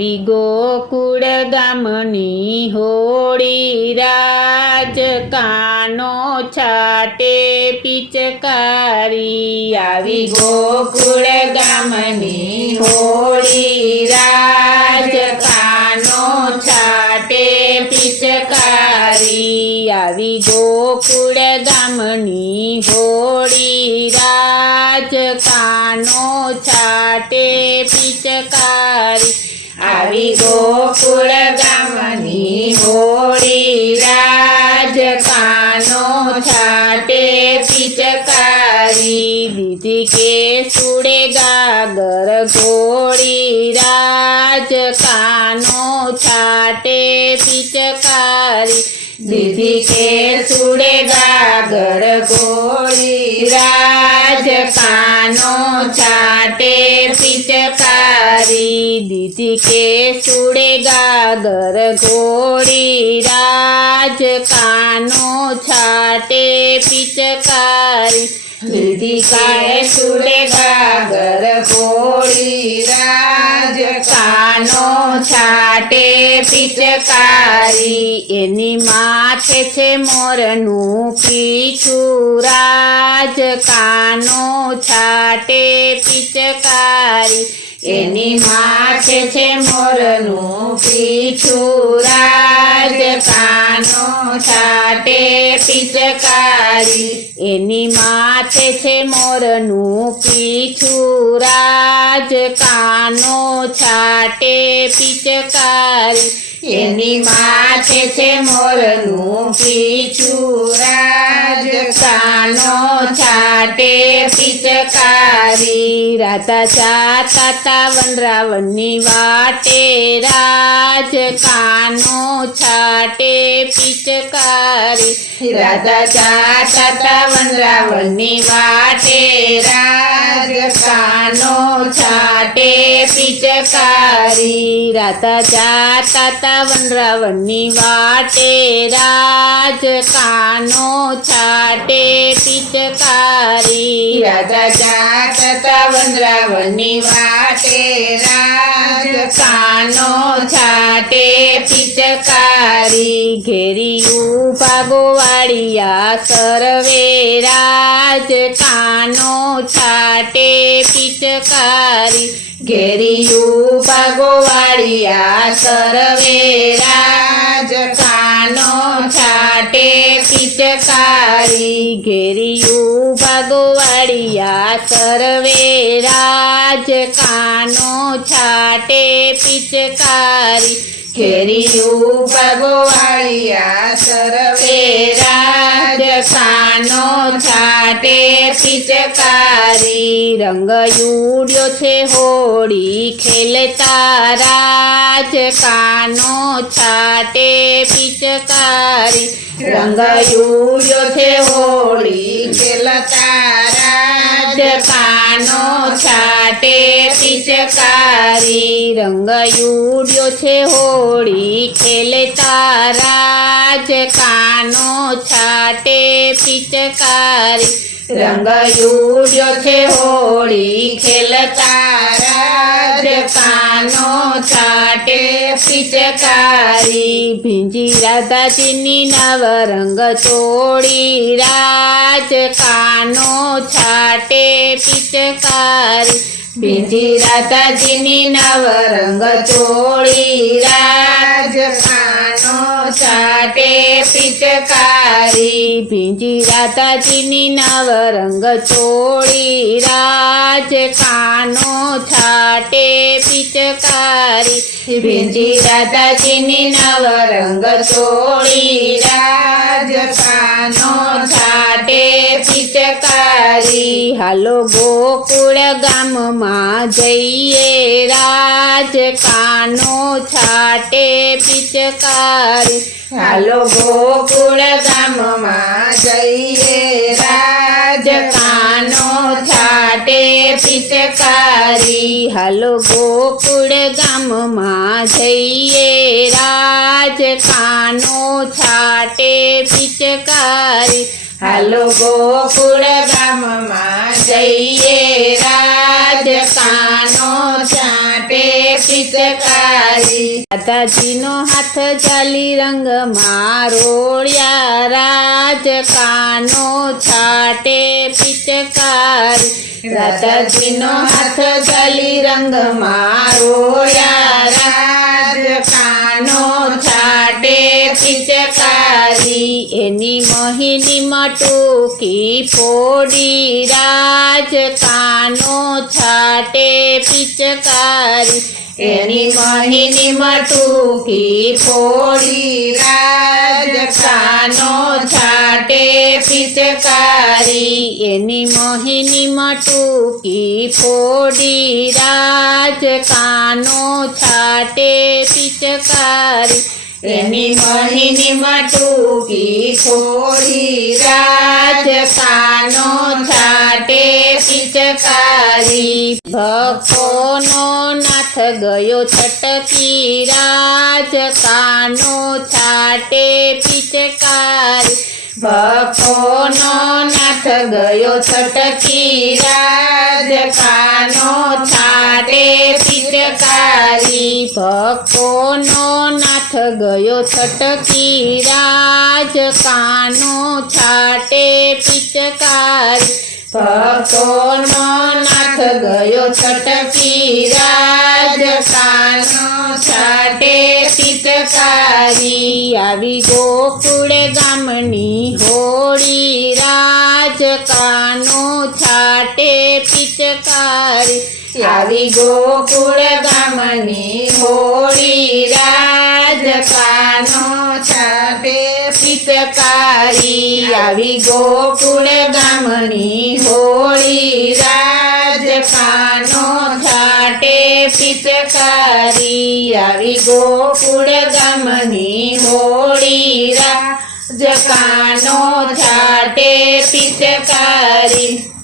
આવી ગોકુળ ગામની હોળી રાજ કાનો છાટે પિચકારી આવી ગોકુળ ગામની હોળી રાજ કાનો છાટે પિચકારી આવી ગોકુળ ગામની હોળી રાજ કાનો છાટે પિચકારી આવી ગોકુળ ગામની હોળી રાજ કાનો છાટે પિચકારી દીધી કે સુડે ગાગર ઘોડી રાજ કાનો છાટે પિચકારી દીધી કે સુડે ગાગર ઘોડી રાજ કાનો છાટે પિચકારી દીધી કે સુડે ગાગર ઘોડી રાજ કાનો છાટે પિચકારી દીધી કે સુડે ગાગર ઘોડી રાજ કાનો છાટે પિચકારી એની માથે છે મોરનું પીછું રાજ કાનો છાટે પિચકારી એની માથે છે મોરનું પીછું રાજ કાનો છાટે પિચકારી એની માથે છે મોરનું પીછું રાજ કાનો છાટે પિચકારી એની માથે છે મોરનું પીછું રાજ કાનો છાટે પિચકારી રાધા જાતા તા વનરાવનની વાટે રાજ કાનો છાટે પિચકારી રાધા જાતા તા વનરાવનની વાટે રાજ કાનો છાટે પિચકારી રાધા જાતા તા વનરાવનની વાટે રાજ કાનો છાટે પિચકારી રાધા જાતા તા વનરાવનની વાટે રાજ કાનો છાટે પિચકારી ઘેરી ઉભા ગોવાળિયા સર્વે રાજ કાનો છાટે પિચકારી ઘેરી ઉભા ગોવાળિયા સર્વે રાજ કાનો છાટે પિચકારી ઘેરી ઉભા ગોવાળિયા સર્વે રાજ કાનો છાટે પિચકારી ઘેરી ઉભા ગોવાળિયા સર્વે રાજ કાનો છાટે પિચકારી રંગ ઉડ્યો છે હોળી ખેલતા રાજ કાનો છાટે પિચકારી રંગ ઉડ્યો છે હોળી ખેલતા રાજ કાનો છાટે પિચકારી રંગ ઉડ્યો છે હોળી ખેલતા રાજ કાનો છાટે પિચકારી રંગ ઉડ્યો છે હોળી ખેલતા રાજ કાનો છાટે પિચકારી ભીંજી રાધાજીની નવરંગ ચોળી રાજ કાનો છાટે પિચકારી ભીંજી રાધાજીની નવરંગ ચોળી રાજ કાનો છાટે પિચકારી ભીંજી રાધાજીની નવરંગ ચોળી રાજ કાનો છાટે પિચકારી ભીંજી રાધાજીની નવરંગ ચોળી રાજ કાનો છાટે પિચકારી હાલો ગોકુળ ગામમાં જઈએ રાજ કાનો છાટે પિચકારી હાલો ગોકુળ ગામમાં જઈએ રાજ કાનો છાટે પિચકારી હાલો ગોકુળ ગામમાં જઈએ રાજ કાનો છાટે પિચકારી હાલો ગોકુળ ગામમાં જઈએ રાજ કાનો છાટે પિચકારી રાધાજીનો હાથ ચાલી રંગમાં રોળ્યા રાજ કાનો છાટે પિચકારી રાધાજીનો હાથ ચાલી રંગમાં રોળ્યા રાજ કાનો છાટે પિચકારી એની મોહિની મટુકી ફોડી રાજ કાનો છાટે પિચકારી એની મોહિની મટુકી ફોડી રાજ કાનો છાટે પિચકારી એની મોહિની મટુકી ફોડી રાજ કાનો છાટે પિચકારી એની મોહિની મટુકી ફોડી રાજ કાનો છાટે પિચકારી ભક્તોનો નાથ ગયો છટકી રાજ કાનો છાટે પિચકારી ભક્તોનો નાથ ગયો છટકી રાજ કાનો છાટે પિચકારી ભક્તોનો નાથ ગયો છટકી રાજ કાનો છાટે પિચકારી ભક્તોનો નાથ ગયો છટકી રાજ કાનો છાટે પિચકારી આવી ગોકુળ ગામની હોળી રાજ કાનો છાટે પિચકારી આવી ગોકુળ ગામની હોળી રાજ કાનો છાટે પિચકારી આવી ગોકુળ ગામની હોળી રાજ કાનો છાટે પિચકારી આવી ગોકુળ ગામની હોળી રાજ કાનો છાટે પિચકારી